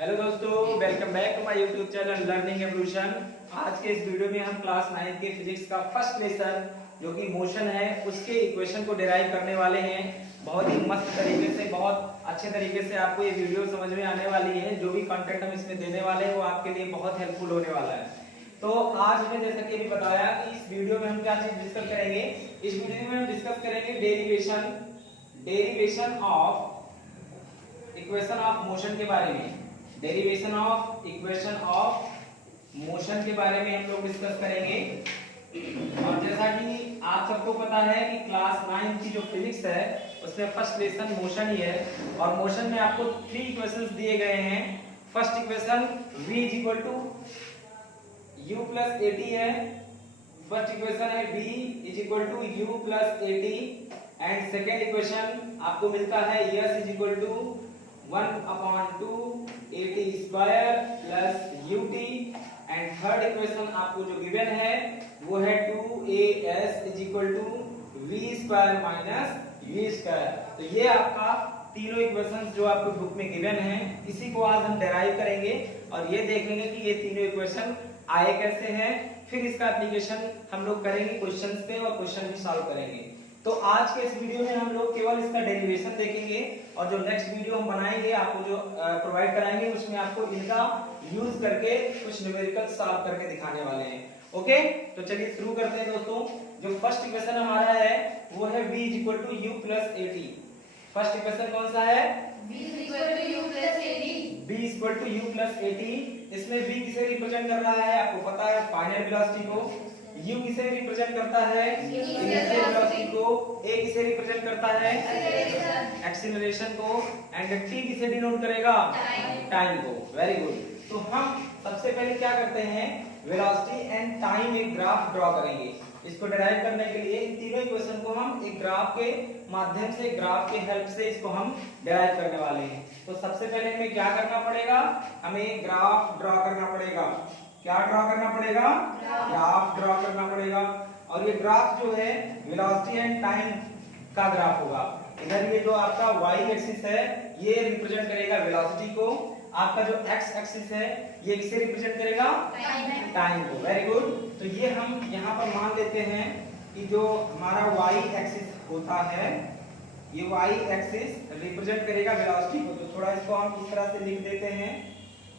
Hello दोस्तों, welcome back to my YouTube channel learning evolution. आज के इस वीडियो में हम क्लास 9 के फिजिक्स का फर्स्ट लेसन जो कि मोशन है उसके इक्वेशन को डिराइव करने वाले हैं। बहुत ही मस्त तरीके से, बहुत अच्छे तरीके से आपको ये वीडियो समझ में आने वाली है। जो भी कंटेंट हम इसमें देने वाले हैं वो आपके लिए बहुत हेल्पफुल होने वाला है। तो आज मैंने जैसा कि अभी बताया कि इस वीडियो में हम क्या चीज डिस्कस करेंगे। इस वीडियो में हम डिस्कस करेंगे derivation of equation of motion के बारे में। Derivation of equation of motion के बारे में हम लोग डिस्कस करेंगे। और जैसा कि आप सबको पता है कि क्लास 9 की जो फिजिक्स है उसमें फर्स्ट लेसन मोशन ही है। और मोशन में आपको 3 इक्वेशंस दिए गए हैं। First equation v is equal to u plus at है। फर्स्ट इक्वेशन है v is equal to u plus at and second equation आपको मिलता है s is equal to 1/2 at square plus ut and third equation आपको जो given है वो है 2as is equal to v square minus u square. तो ये आपका तीनों इक्वेशंस जो आपको बुक में गिवन है, इसी को आज हम डेराइव करेंगे और ये देखेंगे कि ये तीनों इक्वेशन आए कैसे हैं। फिर इसका एप्लीकेशन हम लोग करेंगे क्वेश्चंस पे और क्वेश्चन भी सॉल्व करेंगे। तो आज के इस वीडियो में हम लोग केवल इसका डेरिवेशन देखेंगे और जो नेक्स्ट वीडियो हम बनाएंगे आपको जो प्रोवाइड कराएंगे उसमें आपको इनका यूज करके कुछ न्यूमेरिकल सॉल्व करके दिखाने वाले हैं। ओके, तो चलिए शुरू करते हैं दोस्तों। जो फर्स्ट इक्वेशन हमारा है वो है v is equal to u plus at। First equation कौन सा है? v is equal to u plus at। v is equal to u plus at। इसमें v किसे रिप्रेजेंट कर रहा है आपको पता है, फाइनल वेलोसिटी को। u किसे रिप्रेजेंट करता है? इनिशियल वेलोसिटी को। a किसे रिप्रेजेंट करता है? एक्सीलरेशन को। एंड t किसे डिनोट करेगा? टाइम को। Very good. तो हम सबसे पहले क्या करते हैं, वेलोसिटी एंड टाइम एक ग्राफ ड्रॉ करेंगे। इसको डिराइव करने के लिए इन तीनों इक्वेशन को हम एक ग्राफ के माध्यम से, ग्राफ के हेल्प से इसको हम डिराइव करने वाले हैं। तो सबसे पहले हमें क्या करना पड़ेगा, हमें ग्राफ ड्रॉ करना पड़ेगा। क्या ड्रॉ करना पड़ेगा? ग्राफ ड्रॉ करना पड़ेगा। और ये ग्राफ जो है वेलोसिटी एंड टाइम का ग्राफ होगा। इधर ये जो आपका y एक्सिस है ये रिप्रेजेंट करेगा वेलोसिटी को। आपका जो x एक्सिस है ये किसे रिप्रेजेंट करेगा? टाइम को। Very good. तो ये हम यहाँ पर मान लेते हैं कि जो हमारा y एक्सिस होता है ये y एक्सिस रिप्रेजेंट करेगा वेलोसिटी को। तो थोड़ा इसको हम इस तरह से लिख देते हैं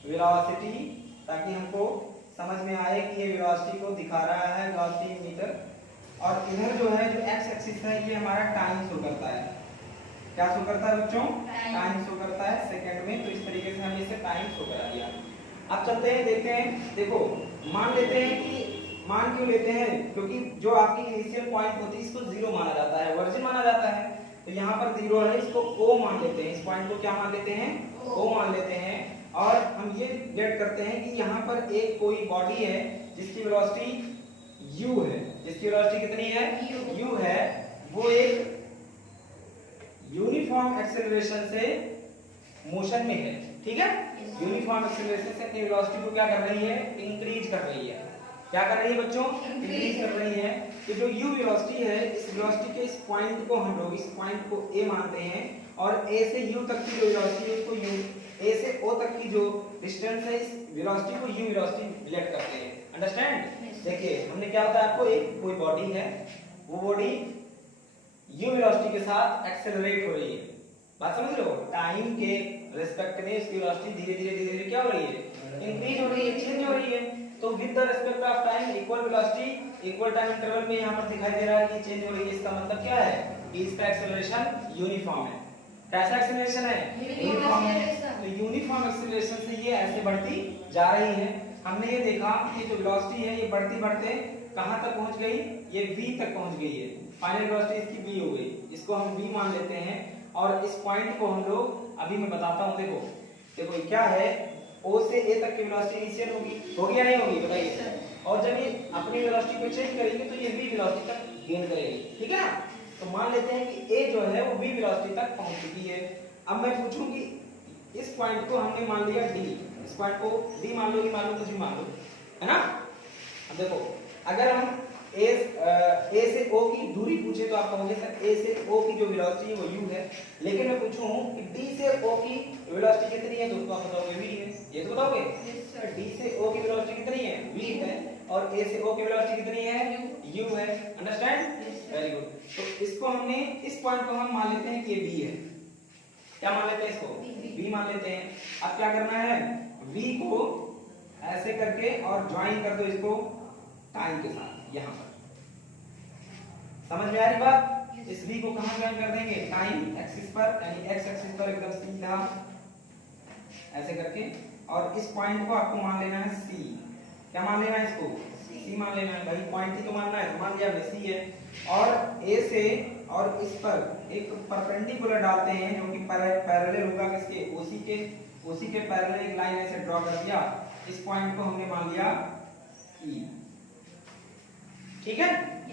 वेलोसिटी, ताकि हमको समझ में आए कि ये वेलोसिटी को दिखा रहा है, वेलोसिटी मीटर। और इधर जो है जो x एक्सिस है ये हमारा टाइम शो करता है। क्या शो करता है बच्चों? टाइम शो करता है सेकंड में। तो इस तरीके से हमने इसे टाइम शो करा दिया। अब चलते हैं, देखते हैं। देखो, मान लेते हैं कि, मान क्यों लेते हैं, क्योंकि जो आपकी इनिशियल पॉइंट होती है इसको जीरो माना जाता है, वर्जिन माना जाता है। तो यहाँ पर जीरो है, इसको o मान लेते हैं। इस पॉइंट को क्या मान लेते हैं? o मान लेते हैं। और हम ये गेट करते हैं कि यहाँ पर एक कोई बॉडी है जिसकी वेलोसिटी u है। जिसकी वेलोसिटी कितनी है? u है। वो एक यूनिफॉर्म एक्सेलरेशन से मोशन में है। ठीक है, यूनिफॉर्म एक्सेलरेशन से अपनी वेलोसिटी को क्या कर रही है? इंक्रीज कर रही है। क्या कर रही है बच्चों? इंक्रीज कर रही है। तो जो u वेलोसिटी है, इस वेलोसिटी के इस पॉइंट को हम लोग, इस पॉइंट को a मानते हैं। और a से u तक की जो वेलोसिटी है उसको a से o तक की जो डिस्टेंस है इस वेलोसिटी को u वेलोसिटी लेट करते हैं। अंडरस्टैंड? देखिए हमने क्या बताया आपको, एक कोई बॉडी है, वो बॉडी u वेलोसिटी के साथ एक्सेलरेट हो रही है। बात समझ रहे हो? टाइम के रिस्पेक्ट में इसकी वेलोसिटी धीरे धीरे धीरे धीरे क्या हो रही है? इंक्रीज हो रही है, चेंज हो रही है। तो with the respect of time equal velocity equal time interval में यहाँ पर दिखाई दे रहा है कि चेंज हो रही है। इसका मतलब क्या है कि इसका एक्सेलरेशन यूनिफॉर्म है। कैसा एक्सेलरेशन है? यूनिफॉर्म है। तो यूनिफॉर्म एक्सेलरेशन से ये ऐसे बढ़ती जा रही है। हमने ये देखा कि जो वेलोसिटी है ये बढ़ती बढ़ते कहां तक पहुंच गई? ये v तक पहुंच गई है। फाइनल वेलोसिटी इसकी v हो गई। इसको हम v मान लेते हैं। और इस पॉइंट को हम लोग, अभी मैं बताता हूं। देखो देखो ये क्या है, o से a तक की वेलोसिटी इनिशियल होगी या नहीं होगी बताइए। और जब ये अपनी वेलोसिटी को चेंज करेगी तो ये v वेलोसिटी तक गेन करेगी। ठीक है ना? तो मान लेते हैं कि a जो है वो v वेलोसिटी तक पहुंच चुकी है। अब मैं पूछूं कि इस पॉइंट को हमने मान लिया d, इस पॉइंट को d मान लो, मान लो, कुछ भी मान लो, है ना? अब देखो, अगर हम a से o की दूरी पूछे तो आप कहोगे सर a से o की जो वेलोसिटी है वो u है। लेकिन मैं पूछूं कि d से o की वेलोसिटी कितनी है, दोस्तों आप बताओगे v है। तो बताओगे Yes, sir. डी से ओ की वेलोसिटी कितनी है v है और a से o की वेलोसिटी कितनी है u है understand Yes, sir. Very good तो इसको हमने इस पॉइंट को हम मान लेते हैं कि ये b है क्या मान लेते हैं इसको B. b मान लेते हैं अब क्या करना है v को ऐसे करके और ज्वाइन कर दो इसको टाइम के साथ यहां पर समझ में आ रही बात इस v को कहां ज्वाइन कर देंगे टाइम एक्सिस पर यानी x एक्सिस पर एकदम सीधा ऐसे करके और इस पॉइंट को आपको मान लेना है c क्या मान लेना है इसको c मान लेना है भाई पॉइंट ही तो मानना है तो मान लिया हमने c है और a से और इस पर एक परपेंडिकुलर डालते हैं जो कि पैरेलल होगा किसके OC के पैरेलल एक लाइन ऐसे ड्रॉ कर दिया इस पॉइंट को हमने मान लिया e ठीक है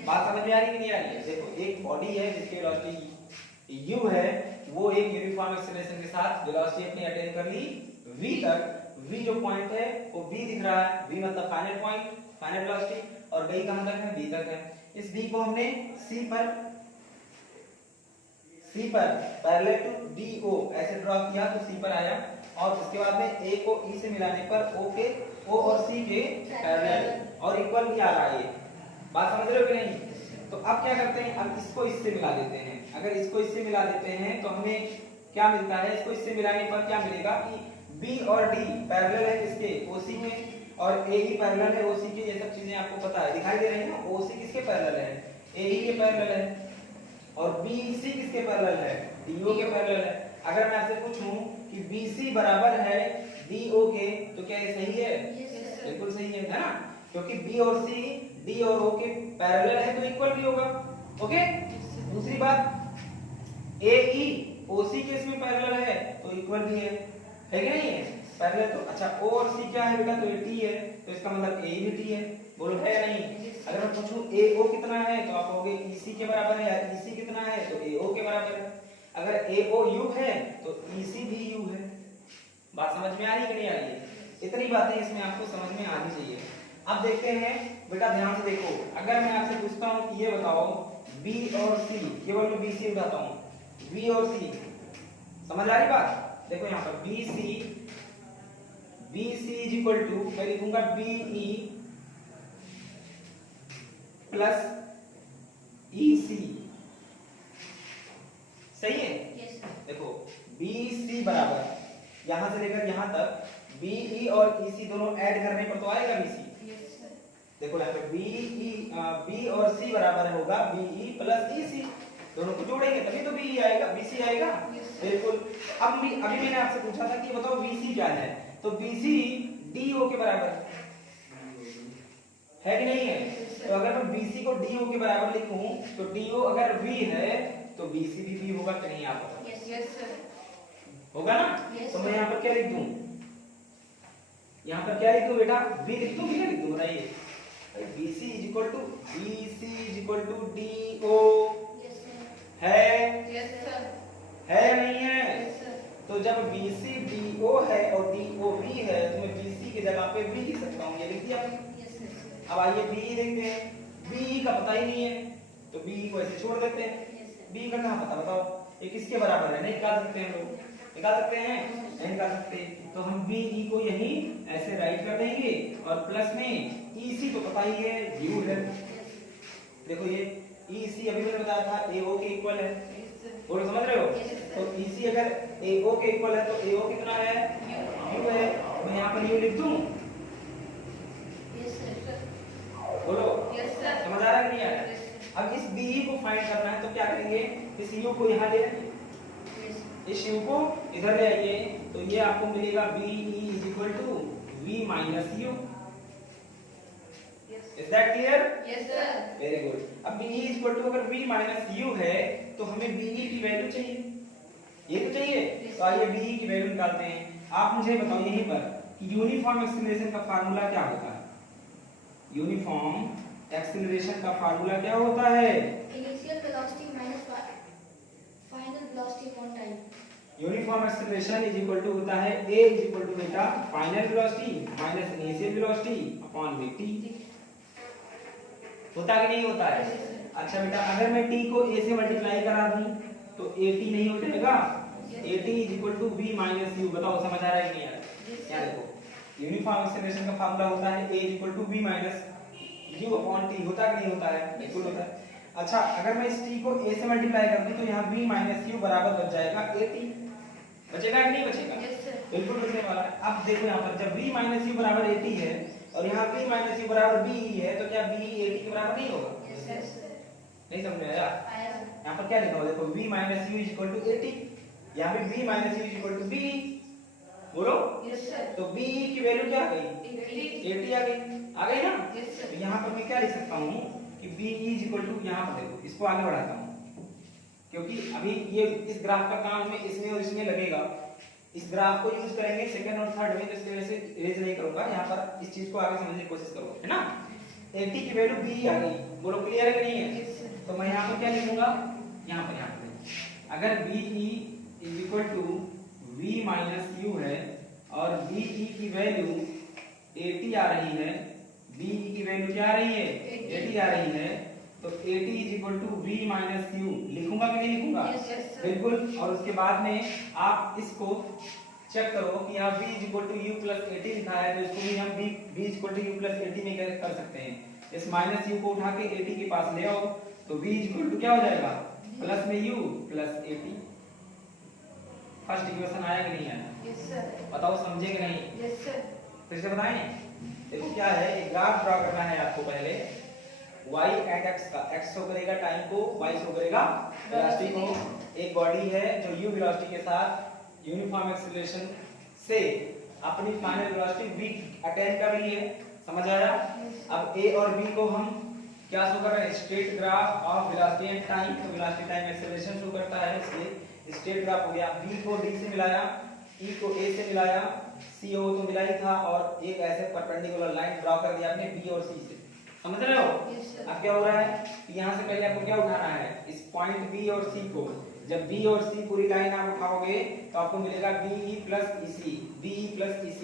बात समझ में आ रही कि नहीं आ रही है देखो एक बॉडी है जिसकी वेलोसिटी u है वो एक यूनिफॉर्म एक्सीलरेशन के साथ वेलोसिटी अपनी अटेन कर ली v तक v जो पॉइंट है वो v दिख रहा है v मतलब फाइनल पॉइंट फाइनल वेलोसिटी और गई कहां तक है v तक है इस v को हमने c पर पैरेलल टू do ऐसे ड्रॉ किया तो c पर आया और उसके बाद में a को e से मिलाने पर o और c के पैरेलल और इक्वल भी आ रहा है ये बात समझ रहे हो कि नहीं तो अब क्या करते हैं अब इसको इससे मिला देते हैं अगर इसको इससे मिला देते हैं तो हमें क्या मिलता है इसको इससे मिलाने पर क्या मिलेगा कि b और d पैरेलल है इसके OC में और AE पैरेलल है OC के ये सब चीजें आपको पता है दिखाई दे रही है ना OC किसके पैरेलल है AE के पैरेलल है और BC किसके पैरेलल है DO के पैरेलल है अगर मैं आपसे पूछूं कि BC बराबर है DO के तो क्या ये सही है बिल्कुल सही है ना क्योंकि B और C D और O के पैरेलल है तो इक्वल भी होगा ओके दूसरी बात AE OC के इसमें पैरेलल है तो इक्वल भी है कि नहीं है पैरेलल तो अच्छा O और C क्या है बेटा तो ये T है तो इसका मतलब AE भी T है बोलो है या नहीं अगर मैं पूछूं AO कितना है तो आप कहोगे EC के बराबर है या EC कितना है तो AO के बराबर है अगर AO U है तो EC भी U है बात समझ में आ रही है कि नहीं आ रही है इतनी बातें इसमें आपको समझ में आनी चाहिए अब देखते हैं बेटा ध्यान से देखो अगर मैं आपसे पूछता हूं कि ये बताओ B और C केवल मैं BC उठाता हूं B और C समझ आ रही बात देखो यहां पर BC इज इक्वल टू मैं लिखूंगा BE प्लस EC सही है देखो BC बराबर यहां से लेकर यहां तक BE और EC दोनों ऐड करने पर तो आएगा BC देखो यहाँ पे B और C बराबर होगा BE प्लस EC दोनों को जोड़ेंगे तभी तो BE आएगा BC आएगा बिल्कुल अभी मैंने आपसे पूछा था कि बताओ BC क्या है तो BC DO के बराबर है कि नहीं है तो अगर मैं BC को DO के बराबर लिखूं तो DO अगर V है तो BC भी V होगा कि नहीं आप बताओ होगा ना तो मैं यहाँ पर क्या लिख दूं यहाँ पर क्या लिख दूं बेटा V लिख दूं क्या लिख दूं बताइए BC is equal to DO है नहीं है तो जब BC DO है और DO V है तो मैं BC की जगह पे V लिख सकता हूँ ये लिख दिया अब आइए BE देखते हैं BE का पता ही नहीं है तो BE को ऐसे छोड़ देते हैं BE का कहाँ पता बताओ ये किसके बराबर है नहीं निकाल सकते हैं लोग निकाल सकते हैं नहीं निकाल सकते तो हम BE को यही ऐसे राइट कर देंगे और प्लस में EC तो पता ही है U है देखो ये EC अभी मैंने बताया था AO के इक्वल है बोलो समझ रहे हो तो EC अगर AO के इक्वल है तो AO कितना है U है मैं यहाँ पर U लिख दूं बोलो समझ आ रहा है कि नहीं आ रहा अब इस BE को फाइंड करना है तो क्या करेंगे इस U को यहाँ ले इस U को इधर ले आइए तो ये आपको मिलेगा BE is equal to V minus U Is that clear? Yes sir. Very good. अब BE is equal to अगर V minus U है तो हमें BE की वैल्यू चाहिए ये तो चाहिए तो आइए BE की वैल्यू निकालते हैं आप मुझे बताओ यहीं पर कि यूनिफॉर्म एक्सीलरेशन का फार्मूला क्या होता है यूनिफॉर्म एक्सीलरेशन का फार्मूला क्या होता है Initial velocity minus final velocity upon time. Uniform acceleration is equal to होता है A इज इक्वल टू बेटा final velocity minus initial velocity upon में t होता कि नहीं होता है अच्छा बेटा अगर मैं t को a से मल्टीप्लाई करा दूं तो at नहीं हो जाएगा at is equal to v minus u बताओ समझ आ रहा है कि नहीं यार क्या देखो यूनिफॉर्म एक्सेलरेशन का फार्मूला होता है a equal to v minus u upon t, होता है कि नहीं होता है? बिल्कुल होता है। अच्छा, अगर मैं इस t को a से मल्टीप्लाई कर दूं तो यहाँ v माइनस u बराबर बच जाएगा at। बचेगा कि नहीं बचेगा? Yes, sir. बिल्कुल बचने वाला है। अब देखो यहाँ पर जब v माइनस u बराबर at है और यहाँ v माइनस u बराबर b है तो क्या b at के बराबर नहीं होगा? Yes, sir. नहीं समझ में आया? आया sir. यहाँ पर क्या लिखा हुआ देखो v minus u equal to 80, यहाँ पे v minus u equal to b, बोलो। Yes, sir. तो b की वैल्यू क्या आ गई? 80 आ गई ना? Yes, sir. तो यहाँ पर मैं क्या लिख सकता हूँ कि b इक्वल टू, यहाँ पर देखो इसको आगे बढ़ाता हूँ क्योंकि अभी ये इस ग्राफ का काम हमें इसमें और इसमें लगेगा। इस ग्राफ को यूज करेंगे सेकंड और थर्ड में, तो इसकी वजह से इरेज नहीं करूंगा। यहाँ पर इस चीज को आगे समझने की कोशिश करो, है ना? 80 की वैल्यू b आ गई, बोलो क्लियर है कि नहीं है? Yes, sir. तो मैं यहाँ पर क्या लिखूंगा? यहाँ पर अगर b is equal to v minus u है और b की वैल्यू 80 आ रही है, b की वैल्यू क्या आ रही है? 80 आ रही है, तो 80 is equal to v minus u लिखूंगा कि नहीं लिखूंगा? Yes, yes, sir. बिल्कुल। और उसके बाद में आप इसको चेक करो कि यहाँ v is equal to u plus 80 लिखा है, तो इसको भी हम v is equal to u plus 80 में कर सकते हैं। इस माइनस u को उठा के 80 के पास ले आओ तो v इज इक्वल टू क्या हो जाएगा? प्लस में u प्लस 80। फर्स्ट इक्वेशन आया कि नहीं आया? Yes, sir. बताओ समझे कि नहीं? Yes, sir. फिर से बताएं। देखो क्या है, एक ग्राफ ड्रा करना है आपको पहले y एंड x का। x शो करेगा टाइम को, y शो करेगा वेलोसिटी को। एक बॉडी है जो u वेलोसिटी के साथ यूनिफॉर्म एक्सीलरेशन से अपनी फाइनल वेलोसिटी v अटेन कर रही है। समझ आया? अब a और b को हम क्या शो कर रहे हैं? Straight graph of velocity and time. तो वेलोसिटी टाइम एक्सीलरेशन शो करता है, इसलिए स्ट्रेट ग्राफ हो गया। b को d से मिलाया, e को a से मिलाया, c o तो मिला ही था और एक ऐसे परपेंडिकुलर लाइन ड्रा कर दिया आपने b और c से। समझ रहे हो? Yes, sir. अब क्या हो रहा है कि यहाँ से पहले आपको क्या उठाना है? इस पॉइंट b और c को। जब b और c पूरी लाइन आप उठाओगे तो आपको मिलेगा be plus ec, be plus ec।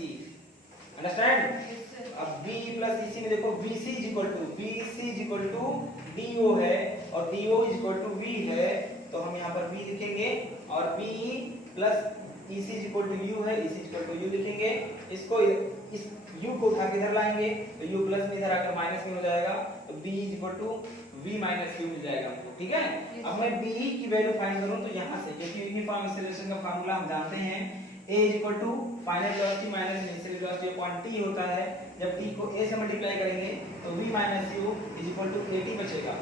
Understand? Yes, sir. अब be प्लस ec में देखो bc is equal to do है और do is equal to v है, तो हम यहाँ पर v लिखेंगे और be plus ec is equal to u है, ec is equal to u लिखेंगे। इसको इस u को उठा के इधर लाएंगे तो u प्लस में इधर आकर माइनस में हो जाएगा, तो b is equal to v minus u मिल जाएगा हमको। ठीक है? अब मैं b की वैल्यू फाइंड करूं तो यहाँ से, क्योंकि यूनिफॉर्म एक्सीलरेशन का फार्मूला हम जानते हैं, a is equal to final velocity minus initial velocity upon t होता है। जब t को a से मल्टीप्लाई करेंगे तो v minus u is equal to 80 बचेगा,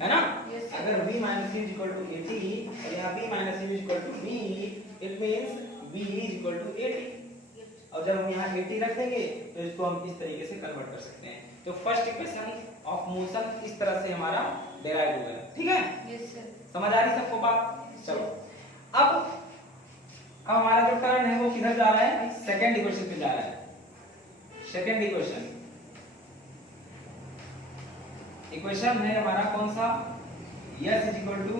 है ना? Yes, sir. अगर v minus u is equal to 80 और यहाँ v minus u is equal to v, it means v is equal to 80। और जब हम यहाँ 80 रख देंगे तो इसको हम इस तरीके से कन्वर्ट कर सकते हैं। तो फर्स्ट इक्वेशन ऑफ मोशन इस तरह से हमारा डेराइव हो गया। ठीक है? Yes, sir. समझ आ रही सबको बात? चलो अब हमारा जो टर्न है वो किधर जा रहा है? सेकंड इक्वेशन पे जा रहा है। सेकंड इक्वेशन है हमारा कौन सा? s is equal to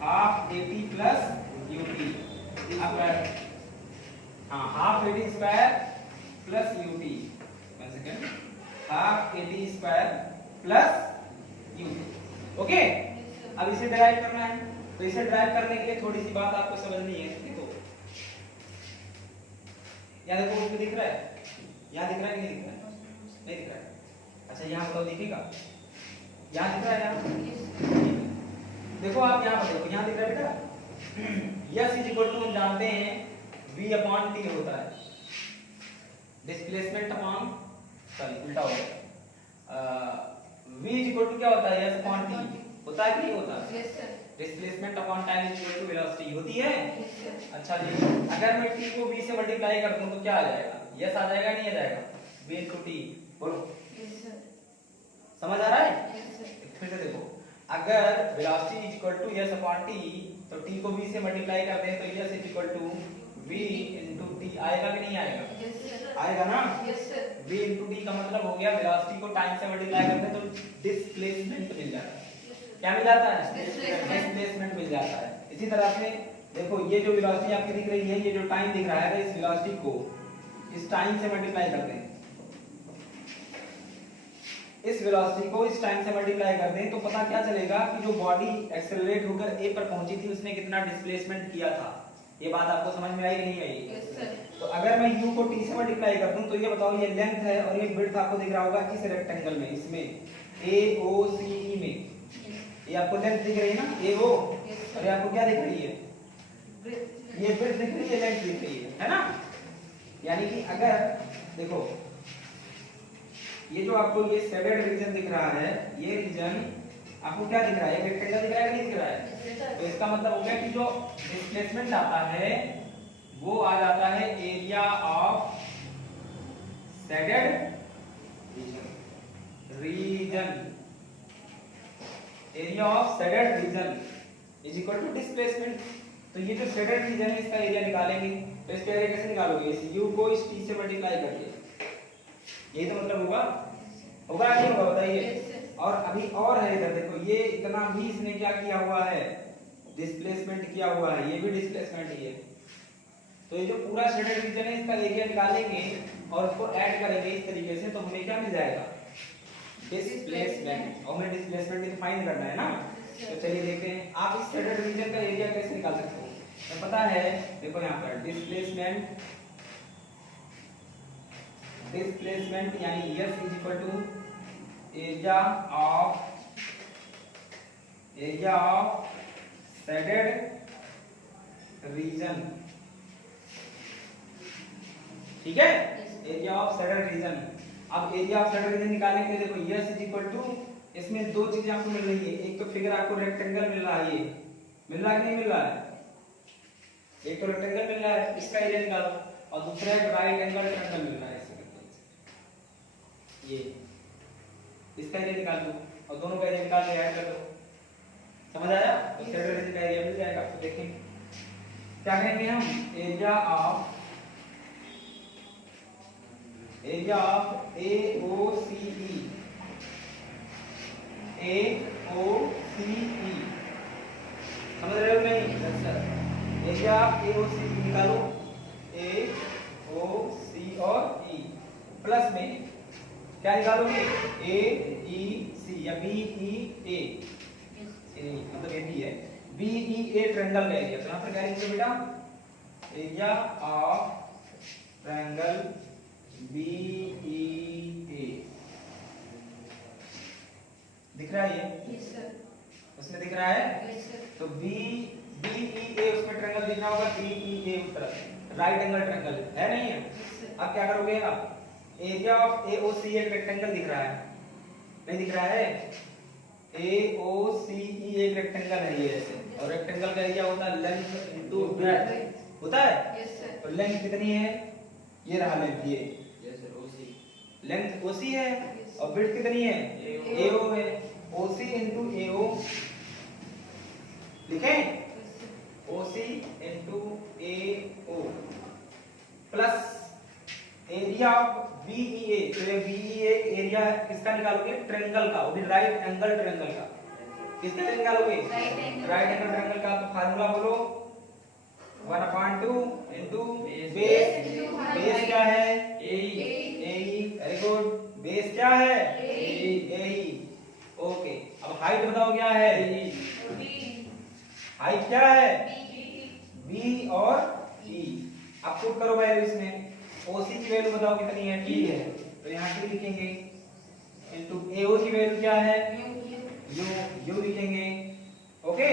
half at plus ut। अब हाँ, half at square plus ut, one second, half at square plus ut। Okay? अब इसे डिराइव करना है, तो इसे डिराइव करने के लिए थोड़ी सी बात आपको समझनी है। देखो यहाँ देखो, उसमें दिख रहा है, यहाँ दिख रहा है कि नहीं दिख रहा है? नहीं दिख रहा है। अच्छा यहाँ बताओ दिखेगा? यहाँ दिख रहा है? यहाँ देखो, आप यहाँ पर देखो, यहाँ दिख रहा है बेटा? यस इज इक्वल टू हम जानते हैं v अपॉन t होता है, डिस्प्लेसमेंट अपॉन, सॉरी उल्टा हो गया, v इज इक्वल टू क्या होता है? यस अपॉन t होता है कि नहीं होता? Yes, sir. Displacement upon time is equal to velocity होती है। Yes, sir. अच्छा जी, अगर मैं t को v से मल्टीप्लाई कर दूं तो क्या आ जाएगा? यस आ जाएगा नहीं आ जाएगा? v इनटू t, बोलो। Yes, sir. समझ आ रहा है? Yes, sir. फिर से देखो, अगर velocity is equal to S upon t तो t को v से मल्टीप्लाई कर दें तो S is equal to v into t आएगा कि नहीं आएगा? Yes, sir. आएगा ना? Yes, sir. v into t का मतलब हो गया वेलोसिटी को टाइम से मल्टीप्लाई करते हैं तो डिस्प्लेसमेंट मिल जाता है। क्या मिल जाता है? डिस्प्लेसमेंट मिल जाता है। इसी तरह से देखो, ये जो वेलोसिटी आपकी दिख रही है, ये जो टाइम दिख रहा है, इस वेलोसिटी को इस टाइम से मल्टीप्लाई कर दें, इस वेलोसिटी को इस टाइम से मल्टीप्लाई कर दें तो पता क्या चलेगा कि जो बॉडी एक्सेलरेट होकर a पर पहुंची थी उसने कितना डिस्प्लेसमेंट किया था। ये बात आपको समझ में आई कि नहीं आई? Yes, sir. तो अगर मैं u को t से मल्टीप्लाई कर दूं तो ये बताओ ये लेंथ है और ये विड्थ आपको दिख रहा होगा इस रेक्टेंगल में, इसमें AOCE में। ये आपको लेंथ दिख रही है ना AO, और ये आपको क्या दिख रही है? ये विड्थ दिख रही है, लेंथ दिख रही है ना? यानी कि अगर देखो ये जो आपको ये शेडेड रीजन दिख रहा है, ये रीजन आपको क्या दिख रहा है? रेक्टेंगल दिख रहा है कि नहीं दिख रहा है? तो इसका मतलब हो गया कि जो डिस्प्लेसमेंट आता है वो आ जाता है area of shaded region. Area of shaded region is equal to displacement. तो ये जो शेडेड रीजन है इसका एरिया निकालेंगे, तो इसका एरिया कैसे निकालोगे? इस u को इस t से मल्टीप्लाई करके। यही तो मतलब होगा कि नहीं होगा बताइए? और अभी और है इधर देखो, ये इतना भी इसने क्या किया हुआ है? डिस्प्लेसमेंट किया हुआ है, ये भी डिस्प्लेसमेंट ही है। तो ये जो पूरा शेडेड रीजन है इसका एरिया निकालेंगे और उसको ऐड करेंगे इस तरीके से, तो हमें क्या मिल जाएगा? डिस्प्लेसमेंट। और हमें डिस्प्लेसमेंट डिफाइन करना है ना, तो चलिए देखते हैं आप इस शेडेड रीजन का एरिया कैसे निकाल सकते हो। तो पता है देखो यहाँ पर डिस्प्लेसमेंट यानी S is equal to area of shaded region. ठीक है, एरिया ऑफ शेडेड रीजन। अब एरिया ऑफ शेडेड रीजन निकालने के लिए देखो S इज इक्वल टू, इसमें दो चीजें आपको मिल रही है। एक तो फिगर आपको रेक्टेंगल मिल रहा है, ये मिल रहा है कि नहीं मिल रहा है? एक तो रेक्टेंगल मिल रहा है, इसका एरिया निकालो, और दूसरा एक राइट एंगल ट्रायंगल मिल रहा है ये, इसका एरिया निकाल दो और दोनों का एरिया निकाल के ऐड कर दो। समझ आया? तो शेडेड रीजन का एरिया मिल जाएगा। तो देखें क्या करेंगे हम, एरिया ऑफ AOCE समझ रहे हो नहीं? एरिया ऑफ AOCE निकालो, AOC और E प्लस में क्या निकालोगे? AEC या BEA, मतलब ये भी है BEA ट्रायंगल का एरिया। तो यहाँ पर क्या लिखोगे बेटा? एरिया ऑफ ट्रायंगल BEA दिख रहा है? ये यस सर, उसमें दिख रहा है। Yes sir. तो BEA उसमें ट्रायंगल दिखना होगा, BEA उस तरफ राइट एंगल ट्रायंगल है नहीं है? अब क्या करोगे आप? एरिया ऑफ AOC एक रेक्टेंगल दिख रहा है, नहीं दिख रहा है? AOCE एक रेक्टेंगल है ये ऐसे, और रेक्टेंगल का एरिया होता है लेंथ इनटू विड्थ, होता है? Yes sir. तो लेंथ कितनी है? ये रहा लेंथ, ये लेंथ OC है, और विड्थ कितनी है? AO है। OC इनटू AO लिखें, OC into AO plus area of BEA। तो ये BEA एरिया किसका निकालोगे? ट्रायंगल का, वो भी राइट एंगल ट्रायंगल का। किसका निकालोगे? राइट एंगल ट्रायंगल का। तो फार्मूला बोलो, 1/2 इनटू बेस। बेस क्या है? AE। Very good. बेस क्या है? AE। ओके, अब हाइट बताओ क्या है? हाइट क्या है? B और E। अब पुट करो वैल्यू इसमें। OC की वैल्यू बताओ कितनी है? T है, तो यहाँ T लिखेंगे, इनटू AO की वैल्यू क्या है? U लिखेंगे। ओके,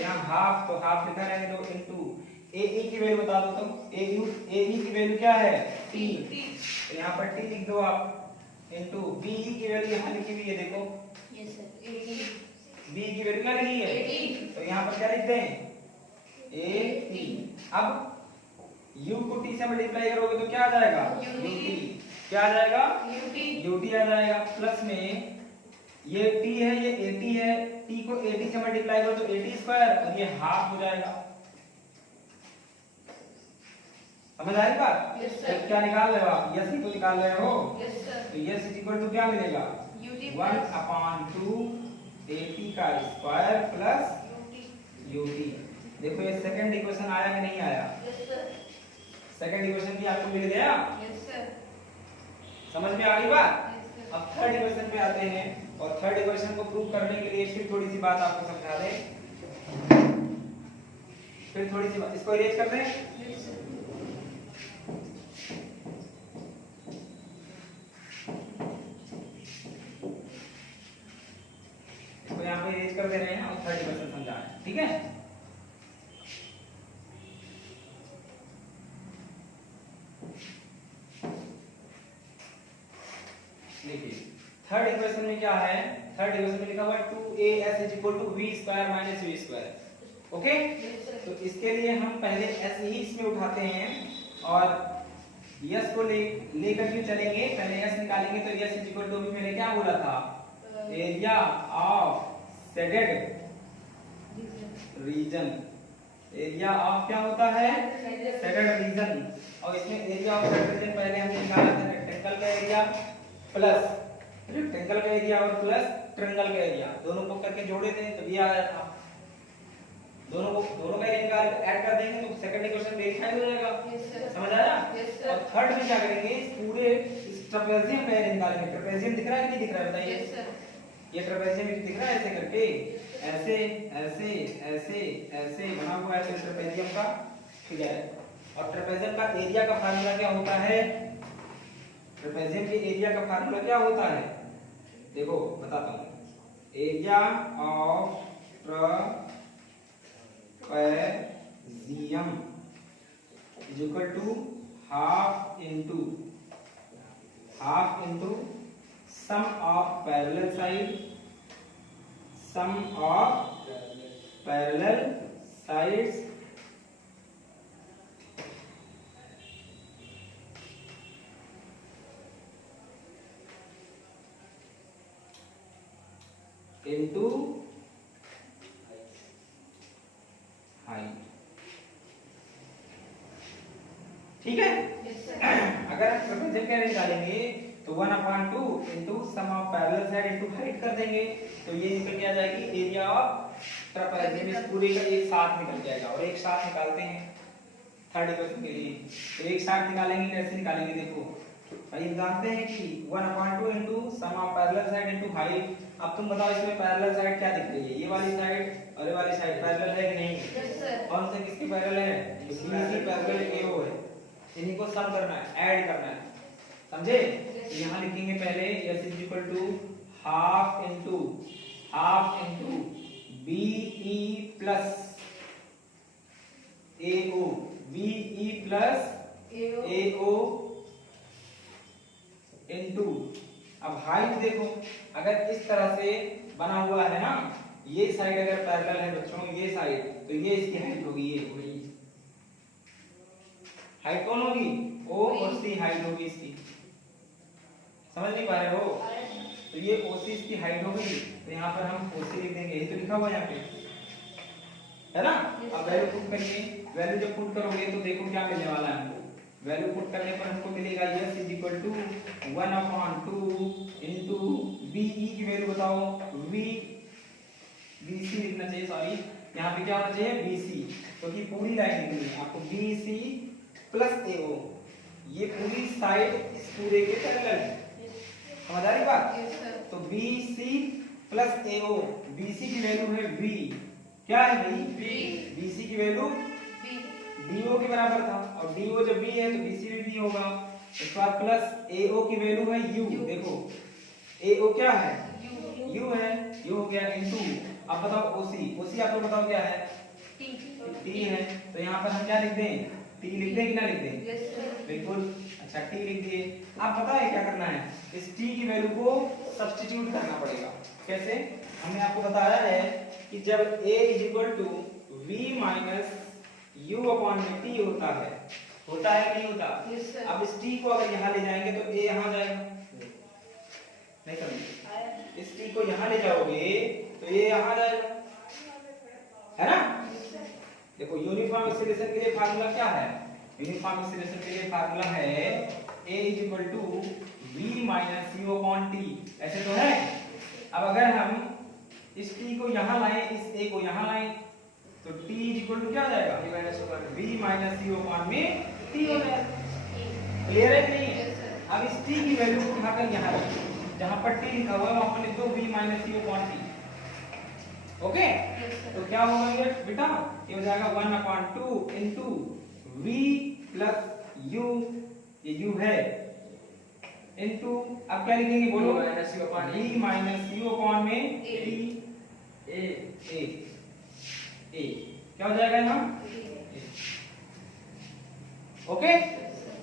यहाँ हाफ, तो हाफ लिखा रहने दो, इनटू AE की वैल्यू बता दो तुम। AE की वैल्यू क्या है? T, तो यहाँ पर T लिख दो आप, इनटू BE की वैल्यू यहाँ लिखी हुई है देखो, यस सर। BE की वैल्यू क्या लिखी है? तो यहाँ पर क्या लिख दें? AE। अब U को T से मल्टीप्लाई करोगे तो क्या आ जाएगा? UT। क्या आ जाएगा? UT आ जाएगा। प्लस में ये T है, ये AT है, T को AT से मल्टीप्लाई करो तो AT स्क्वायर, और ये हाफ हो जाएगा। समझ आई बात? तो क्या निकाल रहे हो आप? यस ही तो निकाल रहे हो। तो यस इज इक्वल टू क्या मिलेगा? 1/2 AT का स्क्वायर प्लस UT। देखो ये सेकंड इक्वेशन आया कि नहीं आया? सेकंड इक्वेशन भी आपको मिल गया। समझ में आ गई बात? अब थर्ड इक्वेशन पे आते हैं, और थर्ड इक्वेशन को प्रूव करने के लिए फिर थोड़ी सी बात आपको समझा दें। फिर थोड़ी सी बात, इसको इरेज कर दें। कर दे रहे हैं और 30% समझा रहे हैं, ठीक है। देखिए थर्ड इक्वेशन में क्या है, थर्ड इक्वेशन में लिखा हुआ है 2as = v² - v²। ओके, तो इसके लिए हम पहले s ही इसमें उठाते हैं और s को लेकर क्यों चलेंगे, पहले s निकालेंगे तो s = अभी मैंने क्या बोला था, area of shaded region. Area of क्या होता है, शेडेड रीजन। और इसमें एरिया ऑफ शेडेड रीजन पहले हमने निकाला था रेक्टेंगल का एरिया प्लस रेक्टेंगल का एरिया और प्लस ट्रायंगल का एरिया, दोनों को करके जोड़े थे तो ये आया था। दोनों का एरिया ऐड कर देंगे तो सेकंड इक्वेशन वेरीफाई हो जाएगा। समझ आया? और थर्ड में क्या करेंगे, इस पूरे इस ट्रापेजियम का एरिया निकालेंगे। ट्रापेजियम दिख रहा है कि नहीं दिख रहा है बताइए? ये ट्रापेजियम दिख रहा है ऐसे करके, ऐसे ऐसे ऐसे ऐसे बना हुआ है ट्रापेजियम का, ठीक है। और ट्रापेजियम का एरिया का फार्मूला क्या होता है, ट्रापेजियम के एरिया का फार्मूला क्या होता है, देखो बताता हूँ। Area of trapezium = half into sum of parallel side sides into height, ठीक है। अगर हम ट्रापेजियम का एरिया निकालेंगे तो 1/2 into sum of parallel side into height कर देंगे तो ये निकल के आ जाएगी एरिया ऑफ ट्रापेजियम। इस पूरे का एक साथ निकल जाएगा। और एक साथ निकालते हैं थर्ड इक्वेशन के लिए, तो एक साथ निकालेंगे, कैसे निकालेंगे देखो भाई, जानते हैं कि 1/2 into sum of parallel side into height. अब तुम बताओ इसमें पैरेलल साइड क्या दिख रही है, ये वाली साइड और ये वाली साइड पैरेलल है कि नहीं? कौन से किसकी पैरेलल है, BC पैरेलल AO है। इन्हीं को सम करना है, ऐड करना है, समझे? यहाँ लिखेंगे पहले s = half into BE plus AO, BE plus AO into, अब हाइट देखो, अगर इस तरह से बना हुआ है ना, ये साइड अगर पैरेलल है बच्चों, ये साइड, तो ये इसकी हाइट होगी, ये होगी हाइट। कौन होगी, O और C हाइट होगी इसकी। समझ नहीं पा रहे हो? तो ये OC इसकी हाइट होगी, तो यहाँ पर हम OC लिख देंगे, यही तो लिखा हुआ है यहाँ पे, है ना। अब वैल्यू पुट करिए, वैल्यू जब पुट करोगे तो देखो क्या मिलने वाला है हमको। वैल्यू पुट करने पर हमको मिलेगा s = 1/2 इंटू BE की वैल्यू बताओ, BC लिखना चाहिए, सॉरी यहाँ पे क्या होना चाहिए BC, क्योंकि तो पूरी लाइन लिखनी है आपको, BC प्लस AO, ये पूरी साइड इस पूरे के पैरेलल है। समझ आ रही बात? तो BC प्लस AO, BC की वैल्यू है V, क्या है भाई BC की वैल्यू DO के बराबर था, और DO जब V है तो BC भी V होगा। इसके बाद प्लस AO की वैल्यू है U, देखो AO क्या है U है, U हो गया इंटू, अब बताओ OC आप लोग बताओ क्या है, T है। तो यहाँ पर हम क्या लिख दें, T लिख दें कि ना लिख दें? बिल्कुल, अच्छा T लिख दिए। आप पता है क्या करना है, इस T की वैल्यू को सब्स्टिट्यूट करना पड़ेगा। कैसे? हमने आपको बताया है कि जब A = V - U/T होता है कि नहीं होता? अब इस T को अगर यहाँ ले जाएंगे तो A यहाँ जाएगा, नहीं समझे? इस T को यहाँ ले जाओगे तो ये यहाँ जाएगा, है ना। देखो यूनिफॉर्म एक्सीलरेशन के लिए फार्मूला क्या है, यूनिफॉर्म एक्सीलरेशन के लिए फार्मूला है A = V - U/T, ऐसे तो है। अब अगर हम इस T को यहाँ लाएं, इस A को यहाँ लाएं, तो T = क्या हो जाएगा, V - U/T हो जाएगा। क्लियर है कि नहीं? अब इस T की वैल्यू को उठाकर यहाँ रखिए, जहाँ पर T लिखा हुआ है वहाँ पर लिख दो V - U/T। ओके, तो क्या होगा ये बेटा, ये हो जाएगा 1/2 इंटू V प्लस U, ये U है, इंटू अब क्या लिखेंगे बोलो, V - U/T। ए क्या हो जाएगा यहाँ? ओके।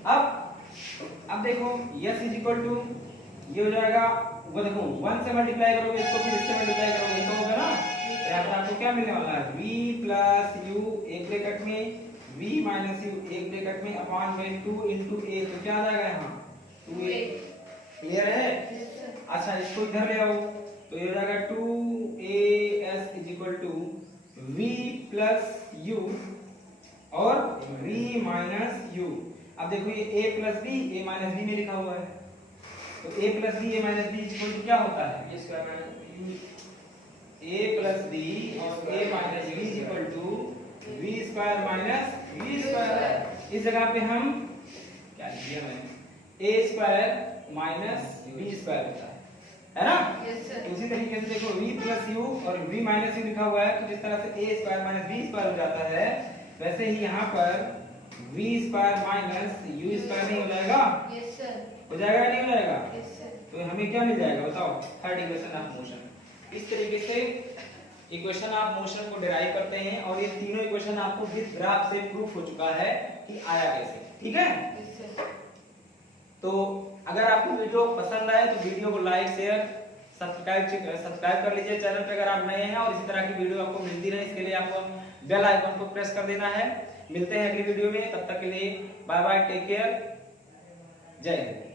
अब देखो यस इज इक्वल टू ये हो जाएगा, वो देखो 1 से मल्टीप्लाई करोगे इसको, फिर इससे मल्टीप्लाई करोगे तो होगा ना। तो यहाँ पर आपको क्या मिलने वाला है? v प्लस u एक ब्रैकेट में, v माइनस u एक ब्रैकेट में अपॉन में 2 into a, तो क्या आ जाएगा यहाँ? 2a। क्लियर है? अच्छा इसको इधर ले आओ तो ये हो जाएगा 2as is equal to v plus u और v माइनस u। अब देखो ये a plus b a minus b में लिखा हुआ है, तो a plus b a minus b equal to क्या होता है? ये square minus a plus b और a minus b equal to v square minus v square. इस जगह पे हम क्या लिख दिया मैंने? a square minus v square होता है ना? तो उसी तरीके से देखो v प्लस u और v माइनस u लिखा हुआ है, तो जिस तरह से a square minus v square हो जाता है, वैसे ही यहाँ पर v square minus u square नहीं हो जाएगा? हो जाएगा या नहीं हो जाएगा? तो हमें क्या मिल जाएगा बताओ? Third equation of motion. इस तरीके से इक्वेशन ऑफ मोशन को डिराइव करते हैं और ये तीनों इक्वेशन आपको विद ग्राफ से प्रूफ हो चुका है कि आया कैसे। ठीक है? तो अगर आपको वीडियो पसंद आए तो वीडियो को लाइक शेयर सब्सक्राइब कर लीजिए चैनल पे अगर आप नए हैं, और इसी तरह की वीडियो आपको मिलती रहे इसके लिए आपको बेल आइकन को प्रेस कर देना है। मिलते हैं अगली वीडियो में, तब तक के लिए बाय बाय, टेक केयर, जय हिंद।